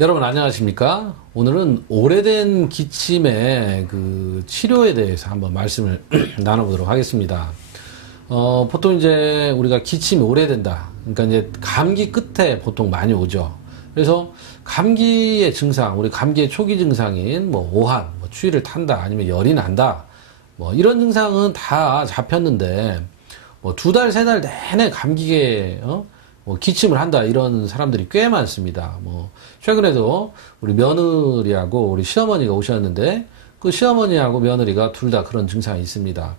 여러분 안녕하십니까? 오늘은 오래된 기침의 그 치료에 대해서 한번 말씀을 나눠보도록 하겠습니다. 보통 이제 우리가 기침이 오래된다. 그러니까 이제 감기 끝에 보통 많이 오죠. 그래서 감기의 증상, 우리 감기의 초기 증상인 뭐 오한, 뭐 추위를 탄다, 아니면 열이 난다, 뭐 이런 증상은 다 잡혔는데 뭐 2달, 3달 내내 감기에 뭐 기침을 한다 이런 사람들이 꽤 많습니다. 뭐 최근에도 우리 며느리하고 우리 시어머니가 오셨는데 그 시어머니하고 며느리가 둘 다 그런 증상이 있습니다.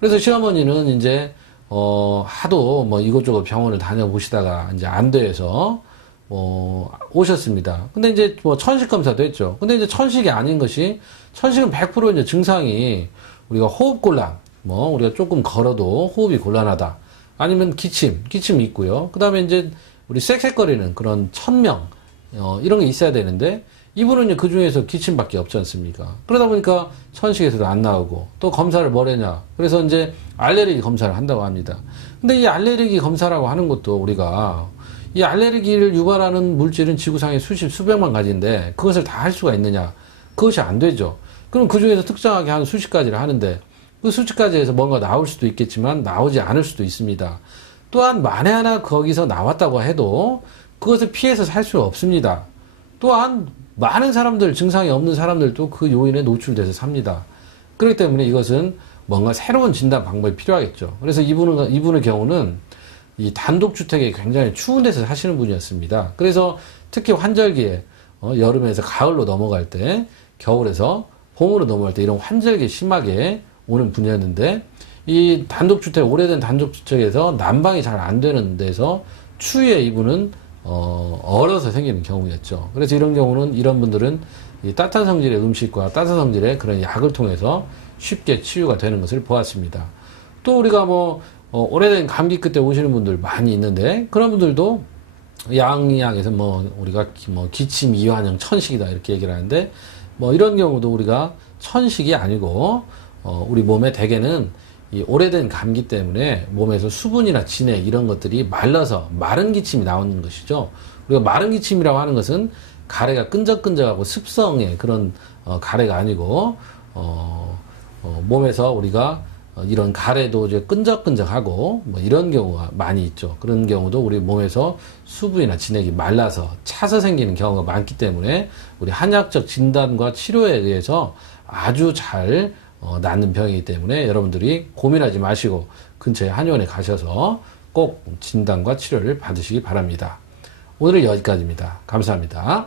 그래서 시어머니는 이제 하도 뭐 이것저것 병원을 다녀보시다가 이제 안 돼서 오셨습니다. 근데 이제 뭐 천식 검사도 했죠. 근데 이제 천식이 아닌 것이, 천식은 100% 이제 증상이 우리가 호흡곤란, 뭐 우리가 조금 걸어도 호흡이 곤란하다, 아니면 기침이 있고요. 그 다음에 이제 우리 쌕쌕거리는 그런 천명, 이런 게 있어야 되는데, 이분은 이제 그 중에서 기침밖에 없지 않습니까? 그러다 보니까 천식에서도 안 나오고, 또 검사를 뭘 했냐. 그래서 이제 알레르기 검사를 한다고 합니다. 근데 이 알레르기 검사라고 하는 것도 우리가 이 알레르기를 유발하는 물질은 지구상에 수백만 가지인데 그것을 다 할 수가 있느냐? 그것이 안 되죠. 그럼 그 중에서 특정하게 한 수십 가지를 하는데, 그 수치까지 해서 뭔가 나올 수도 있겠지만 나오지 않을 수도 있습니다. 또한 만에 하나 거기서 나왔다고 해도 그것을 피해서 살 수는 없습니다. 또한 많은 사람들, 증상이 없는 사람들도 그 요인에 노출돼서 삽니다. 그렇기 때문에 이것은 뭔가 새로운 진단 방법이 필요하겠죠. 그래서 이분의 경우는 이 단독주택에 굉장히 추운 데서 사시는 분이었습니다. 그래서 특히 환절기에 여름에서 가을로 넘어갈 때, 겨울에서 봄으로 넘어갈 때 이런 환절기 심하게 오는 분이었는데, 이 단독주택, 오래된 단독주택에서 난방이 잘 안 되는 데서 추위에 이분은 얼어서 생기는 경우였죠. 그래서 이런 경우는, 이런 분들은 이 따뜻한 성질의 음식과 따뜻한 성질의 그런 약을 통해서 쉽게 치유가 되는 것을 보았습니다. 또 우리가 뭐 오래된 감기 끝에 오시는 분들 많이 있는데, 그런 분들도 양의학에서 우리가 기침 이완형 천식이다 이렇게 얘기를 하는데, 뭐 이런 경우도 우리가 천식이 아니고 우리 몸에 대개는 이 오래된 감기 때문에 몸에서 수분이나 진액 이런 것들이 말라서 마른 기침이 나오는 것이죠. 우리가 마른 기침이라고 하는 것은 가래가 끈적끈적하고 습성의 그런 가래가 아니고 몸에서 우리가 이런 가래도 이제 끈적끈적하고 뭐 이런 경우가 많이 있죠. 그런 경우도 우리 몸에서 수분이나 진액이 말라서 차서 생기는 경우가 많기 때문에 우리 한의학적 진단과 치료에 의해서 아주 잘 낫는 병이기 때문에 여러분들이 고민하지 마시고 근처에 한의원에 가셔서 꼭 진단과 치료를 받으시기 바랍니다. 오늘은 여기까지입니다. 감사합니다.